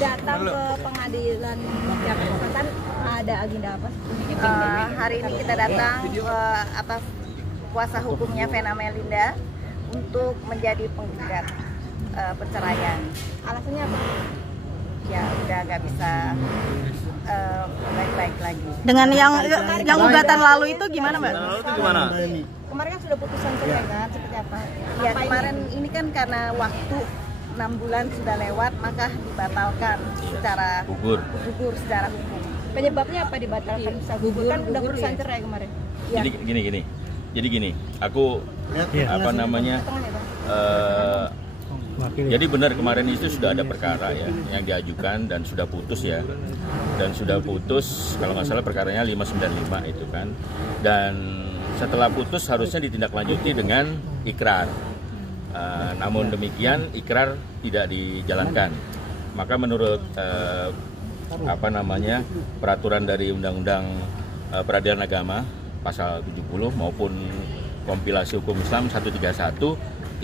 datang ke pengadilan Jakarta Selatan ada agenda apa? Hari ini kita datang atas kuasa hukumnya Vena Melinda untuk menjadi penggugat perceraian. Alasannya apa? Ya udah nggak bisa baik-baik lagi. Dengan yang gugatan lalu itu gimana, Mbak? Kemarin kan sudah putusan cerai kan, seperti apa? Ya kemarin ini kan karena waktu 6 bulan sudah lewat, maka dibatalkan secara gugur secara hukum. Penyebabnya apa dibatalkan? Bisa gugur kan udah putusan cerai kemarin. Ya. Jadi gini, aku apa namanya? Jadi benar kemarin itu sudah ada perkara ya yang diajukan dan sudah putus ya. Dan sudah putus kalau nggak salah perkaranya 595 itu kan. Dan setelah putus harusnya ditindaklanjuti dengan ikrar. Namun demikian ikrar tidak dijalankan. Maka menurut apa namanya peraturan dari Undang-Undang Peradilan Agama pasal 70 maupun kompilasi hukum Islam 131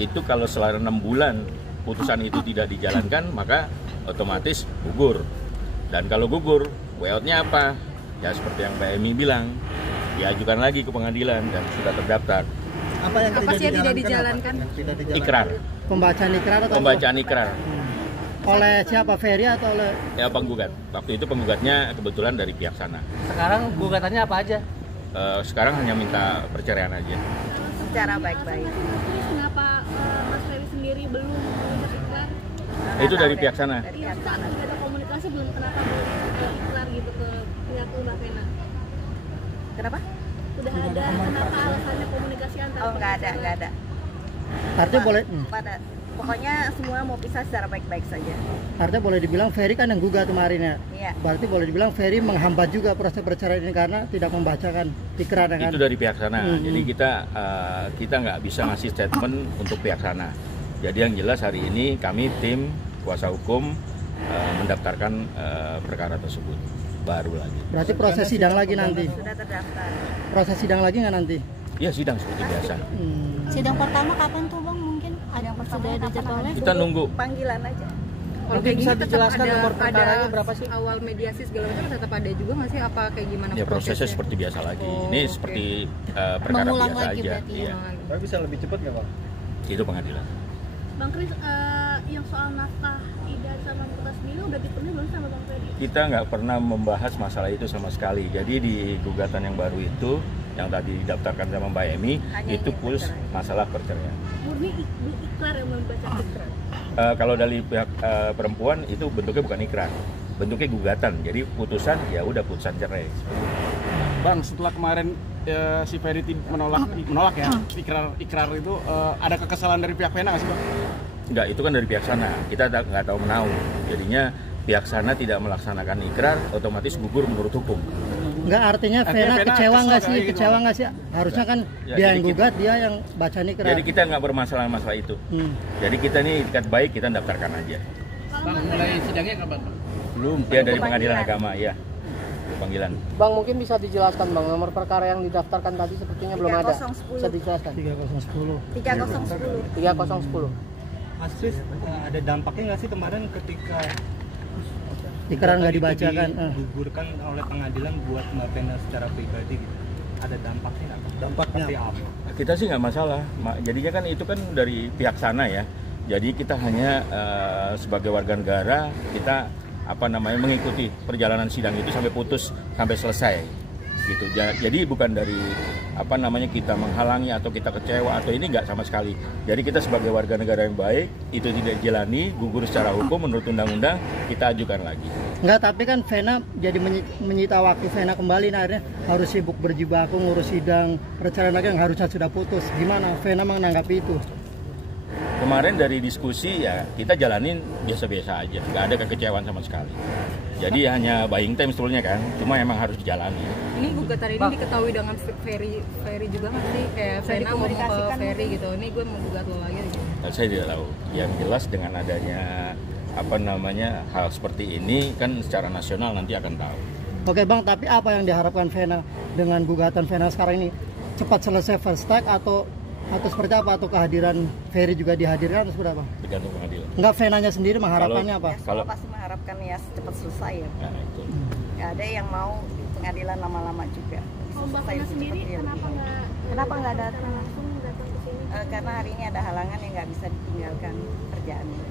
itu kalau selama 6 bulan putusan itu tidak dijalankan maka otomatis gugur. Dan kalau gugur, way out-nya apa? Ya seperti yang Mbak Emi bilang, diajukan lagi ke pengadilan dan sudah terdaftar. Apa yang tidak dijalankan? Ikrar. Pembacaan ikrar atau pembacaan ikrar. Oleh siapa? Ferry atau oleh? Ya penggugat. Waktu itu penggugatnya kebetulan dari pihak sana. Sekarang gugatannya apa aja? Sekarang hanya minta perceraian aja. Secara baik-baik. Kenapa Mas Ferry sendiri belum mengucap ikrar? Itu dari pihak sana. Dari pihak sana. Ada komunikasi belum kenapa belum ikrar gitu ke pihak Mbak Vena? Kenapa? Sudah ada kenapa alasannya komunikasi antara? Oh nggak ada. Artinya boleh. Pokoknya semua mau pisah secara baik-baik saja. Artinya boleh dibilang Ferry kan yang gugat kemarin ya. Iya. Berarti boleh dibilang Ferry menghambat juga proses perceraian ini karena tidak membacakan ikrar kan. Itu dari pihak sana. Jadi kita nggak bisa ngasih statement untuk pihak sana. Jadi yang jelas hari ini kami tim kuasa hukum mendaftarkan perkara tersebut baru lagi. Berarti proses sidang lagi nanti. Sudah terdaftar. Proses sidang lagi nggak nanti? Ya sidang seperti biasa. Sidang pertama kapan tuh Bang? Mungkin ada yang sudah ada jadwalnya? Kita nunggu Panggilan aja. Mungkin bisa dijelaskan nomor perkaranya berapa sih? Awal mediasi segala macam tetap ada juga nggak sih? Apa kayak gimana ya prosesnya seperti biasa lagi. Ini seperti perkara mengulang biasa lagi aja. berarti. Iya. Tapi bisa lebih cepat nggak Bang? Itu pengadilan. Bang Kris, yang soal nafkah Ida sama Mutas Milo udah dipenuhi belum sama Bang Ferry? Kita nggak pernah membahas masalah itu sama sekali. Jadi di gugatan yang baru itu, yang tadi didaftarkan sama Mbak Emi, itu puls masalah perceraian. Murni ikrar yang membaca ikrar? Kalau dari pihak perempuan itu bentuknya bukan ikrar, bentuknya gugatan. Jadi putusan ya udah putusan cerai. Bang, setelah kemarin si Ferry menolak ya ikrar itu, ada kekesalan dari pihak Vena nggak sih Bang? Enggak, itu kan dari pihak sana. Kita nggak tahu menau. Jadinya pihak sana tidak melaksanakan ikrar, otomatis gugur menurut hukum. Enggak, artinya Vena kecewa nggak sih? Kecewa nggak sih? Harusnya kan Ya, dia yang gugat, dia yang baca ikrar. Jadi kita nggak bermasalah masalah itu. Jadi kita ini ikat baik, kita daftarkan aja. Bang, mulai sidangnya kapan Bang? Belum. Dia dari pengadilan agama, ya. Panggilan. Bang, mungkin bisa dijelaskan Bang, nomor perkara yang didaftarkan tadi sepertinya belum ada. 3010. Bisa dijelaskan? 3010. 3010. Mas Kris, ada dampaknya nggak sih kemarin ketika Ikrar nggak dibacakan? digugurkan oleh pengadilan buat Mbak Vena secara pribadi gitu? Ada dampaknya nggak? Dampaknya apa? Kita sih nggak masalah. Jadinya kan itu kan dari pihak sana ya. Jadi kita hanya sebagai warga negara kita mengikuti perjalanan sidang itu sampai putus sampai selesai gitu. Jadi bukan dari kita menghalangi atau kita kecewa atau ini nggak sama sekali. Jadi kita sebagai warga negara yang baik itu tidak dijalani, gugur secara hukum menurut undang-undang, kita ajukan lagi. Enggak, tapi kan Vena jadi menyita waktu Vena kembali, nah akhirnya harus sibuk berjibaku ngurus sidang perceraian lagi yang harusnya sudah putus. Gimana Vena menanggapi itu? Kemarin dari diskusi ya kita jalanin biasa-biasa aja, nggak ada kekecewaan sama sekali. Jadi hanya buying time sebetulnya kan, cuma emang harus dijalani. Ini gugatan ini diketahui dengan Ferry juga nggak sih? Kayak Vena mau ke Ferry gitu. Ini gue mau gugat lo lagi gitu. Saya tidak tahu. Yang jelas dengan adanya hal seperti ini kan secara nasional nanti akan tahu. Oke Bang, tapi apa yang diharapkan Vena dengan gugatan Vena sekarang ini? Cepat selesai first track atau atau seperti apa, atau kehadiran Ferry juga dihadirkan atau seperti apa? Tergantung pengadilan. Enggak, Venanya sendiri mengharapkannya apa? Ya, semua pasti mengharapkan ya cepat selesai ya. Nah, itu. Nggak ada yang mau di pengadilan lama-lama juga. Kalau Mbak Vena sendiri kenapa nggak datang langsung datang ke sini? Karena hari ini ada halangan yang nggak bisa ditinggalkan kerjaannya.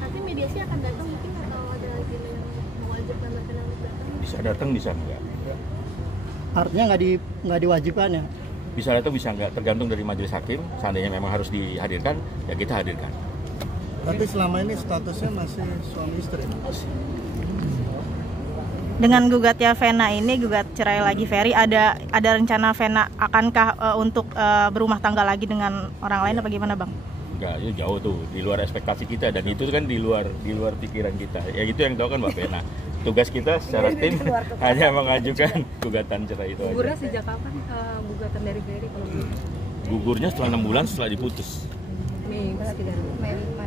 Nanti mediasi akan datang mungkin atau ada lagi yang mewajibkan Mbak Vena untuk datang? Bisa datang, bisa enggak. Artinya nggak diwajibkan ya? Bisa datang, bisa enggak, tergantung dari majelis hakim. Seandainya memang harus dihadirkan, ya kita hadirkan. Tapi selama ini statusnya masih suami istri. Dengan gugatnya Vena ini, gugat cerai lagi Ferry, ada rencana Vena akankah untuk berumah tangga lagi dengan orang lain apa gimana Bang? Enggak, itu jauh tuh, di luar ekspektasi kita, dan itu kan di luar pikiran kita. Ya itu yang tahu kan Mbak Vena. Tugas kita secara tim hanya mengajukan gugatan cerai itu Gugurnya aja. sejak kapan gugatan dari Ferry kalau gitu? Gugurnya setelah 6 bulan setelah diputus. Mei berarti dari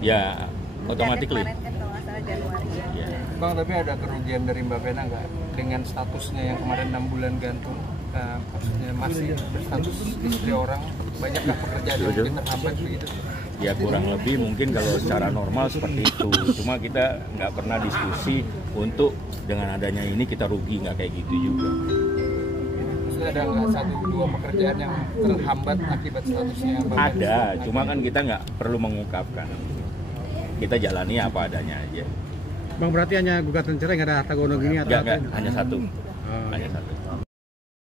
Ya, otomatis. Kemarin kan kalau nggak salah Januari ya. Bang, tapi ada kerugian dari Mbak Vena nggak dengan statusnya yang kemarin 6 bulan gantung? Maksudnya masih berstatus istri orang, banyakkah pekerjaan yang mungkin terhambat begitu? Ya kurang lebih mungkin kalau secara normal seperti itu. Cuma kita nggak pernah diskusi untuk dengan adanya ini kita rugi, nggak kayak gitu juga. Maksudnya ada nggak 1-2 pekerjaan yang terhambat akibat statusnya Mbak Vena? Ada, cuma kan kita nggak perlu mengungkapkan. Kita jalani apa adanya aja. Bang, berarti hanya gugatan cerai, nggak ada harta gono gini atau Nggak, hanya satu. Hanya satu.